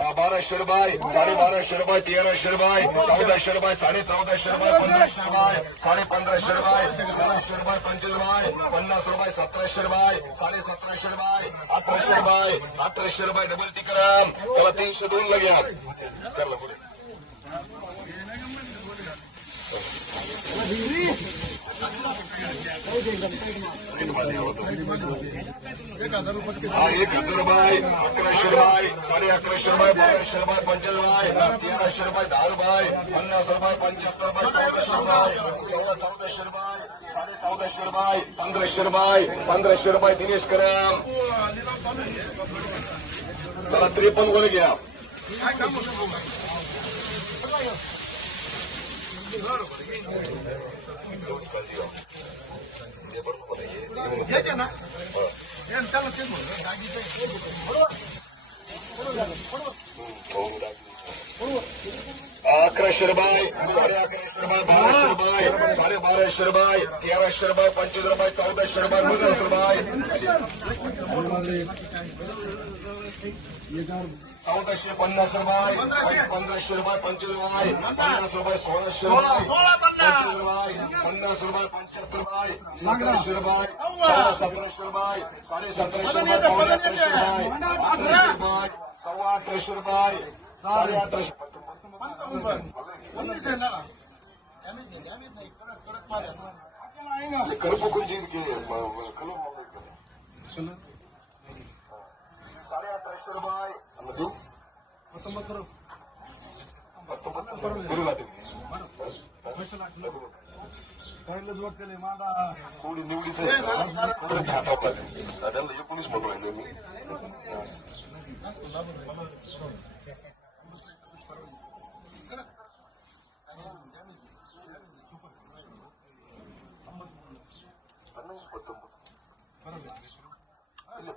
बारा साडे साडेबारा शरबाय तेरा शरबाय चौदा शरबाय साडे चौदा शरबाय पंधरा शरबाय साडे पंधरा शरबाय सोळा शरबाय पंचरबाय पन्नास रुपये सतराशे शरबाय साडे सतराशे शरबाय अठराशे शरबाय अठराशे रुपये डबल तिकराम त्याला तीनशे दोन ला घ्या. पुढे. एक हज़ार रुपये अकराशे रुपये साडे अकराशे रुपये बाराशे रुपये पंचवीस रुपये तेराशे रुपये दहा रुपये पन्नास रुपये पंच्याहत्तर रुपये चौदाशे रुपये सव्वा चौदाशे रुपये साडे चौदाशे रुपये पंधराशे रुपये पंधराशे दिनेश करम चला त्रेपन्न गोळे घ्या अकराशे रुपये साडे अकराशे रुपये बाराशे रुपये साडे बाराशे रुपये तेराशे रुपये पंचवीस रुपये पन्नास रुपये चौदाशे पन्नास रुपये पंधराशे. रुपये पंचवीस रुपये पन्नास रुपये सोळाशे रुपये पंचवीस रुपये पन्नास रुपये पंच्याहत्तर रुपये सतराशे रुपये सव्वा. सतराशे रुपये साडे सतराशे रुपये पावणे अठराशे रुपये अठराशे रुपये सव्वा अठराशे रुपये साडे अठराशे करुप कुंजी साडे अठराशे रुपये ಹತ್ತೊಂಬತ್ತು ಅದೆಲ್ಲ ಎಪ್ಪು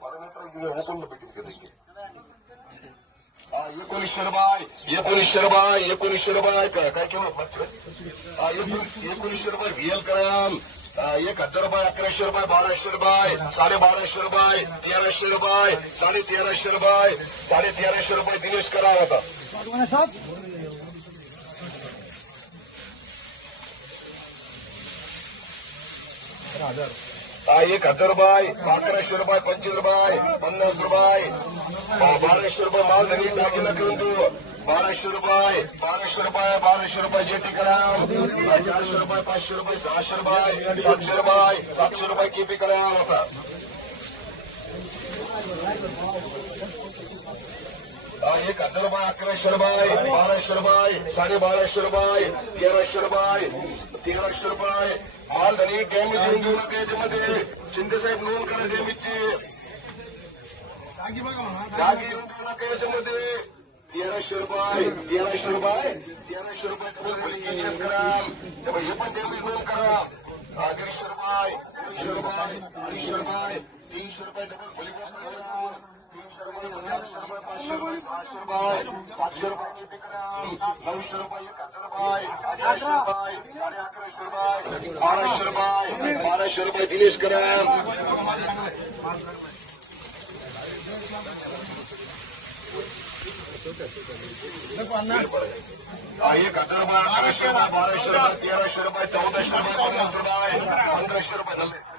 ಪರಮೇಶ್ವರ ಓಪನ್ ಬೇಕಿತ್ತು ಅದಕ್ಕೆ एकोणीसशे रुपये एकोणीसशे रुपये एकोणीसशे रुपये हा, एकूण- एकोणीसशे रुपये व्हीएल कराम एक हज़ार रुपये अकराशे रुपये बाराशे रुपये साडे बाराशे रुपये तेराशे रुपये साडे तेराशे रुपये साडे तेराशे रुपये दिनेश करा आता हा, एक हज़ार रुपये अकराशे रुपये पंचवीस रुपये पन्नास रुपये. बाराशे रुपये माल धनी दाखिला करून तू बाराशे रुपये बाराशे रुपये बाराशे रुपये जेटी करा चारशे रुपये पाचशे रुपये सहाशे रुपये सातशे रुपये सातशे रुपये केपी करा आता. हा, एक हज़ार रुपये अकराशे रुपये बाराशे रुपये साडे बाराशे रुपये तेराशे रुपये तेराशे रुपये माल धनी डॅमेज येऊन देऊ नका याच्यामध्ये शिंदे साहेब नोंद करा डॅमेजची जागी येऊन देऊ नका याच्यामध्ये तेराशे रुपये तेराशे रुपये तेराशे रुपये डबल पोलीस करा हे पण डॅमेज नोंद करा हा, रुपये दीडशे रुपये अडीचशे रुपये तीनशे रुपये डबल सातशे रुपये नऊशे रुपये अकराशे दिनेश करा एक हज़ार रुपये अकराशे रुपये बाराशे रुपये तेराशे रुपये चौदाशे रुपये पन्नास रुपये पंधराशे रुपये।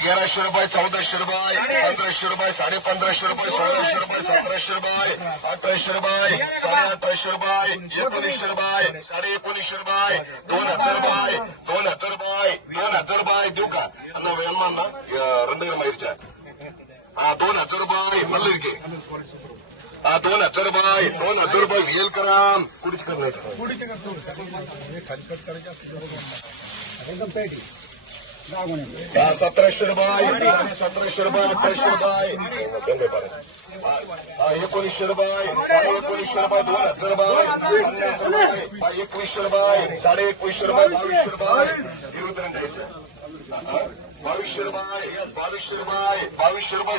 तेराशे रुपये चौदाशे रुपये पंधराशे रुपये साडे पंधराशे रुपये सोळाशे रुपये सतराशे रुपये अठराशे रुपये साडे अठराशे रुपये एकोणीसशे रुपये साडे एकोणीसशे रुपये दोन हजार रुपये दोन हजार रुपये दोन हजार रुपये देऊ का? अण्णा ना माहीरच्या. हा दोन हजार रुपये मल्लिके हा दोन हजार रुपये दोन हजार रुपये व्हीएल करा. कुठेच करणार सतराशे रुपये सतराशे रुपये अठराशे रुपये एकोणीसशे रुपये साडे एकोणीसशे रुपये दोन हज़ार रुपये एकवीसशे रुपये साडे एकवीसशे रुपये बावीसशे रुपये बावीसशे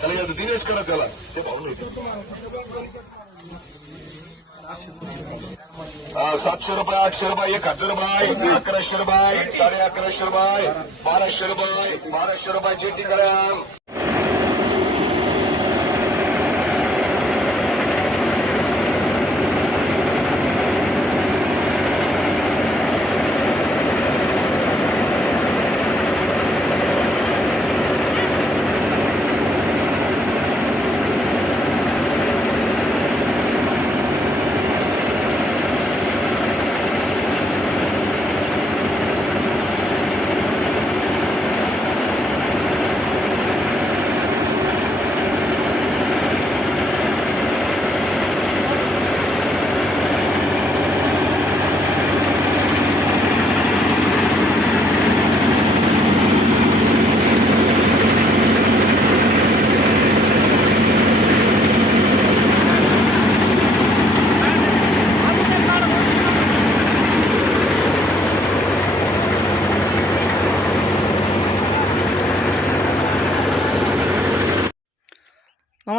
त्याला याचं दिनेश करा त्याला ते भाऊ नाही सातशे रुपये आठशे रुपये एक हजार रुपये अकराशे रुपये साडे अकराशे रुपये बाराशे रुपये बाराशे रुपये जेटी करा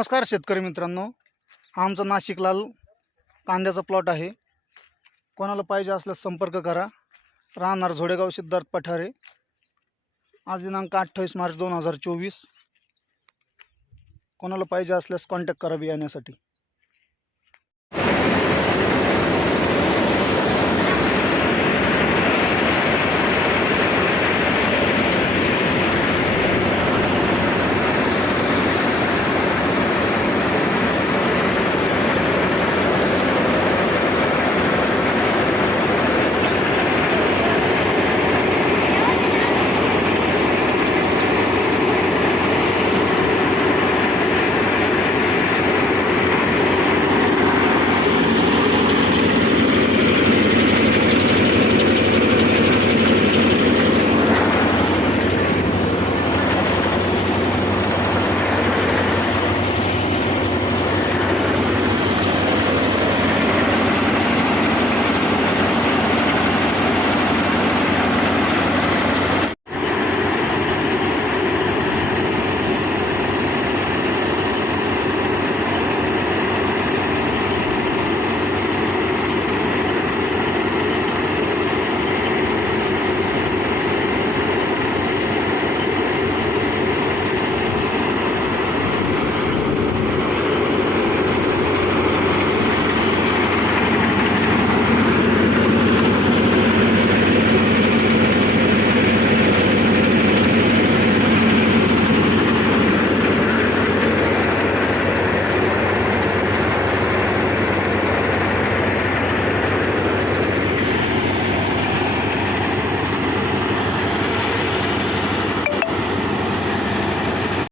नमस्कार शेतकरी मित्रांनो. हा आमचा नाशिकलाल कांद्याचा प्लॉट आहे. कोणाला पाहिजे असल्यास संपर्क करा. राहणार झोडेगाव सिद्धार्थ पठारे. आज दिनांक अठ्ठावीस मार्च दोन हजार चोवीस. कोणाला पाहिजे असल्यास कॉन्टॅक्ट करा बियाण्यासाठी.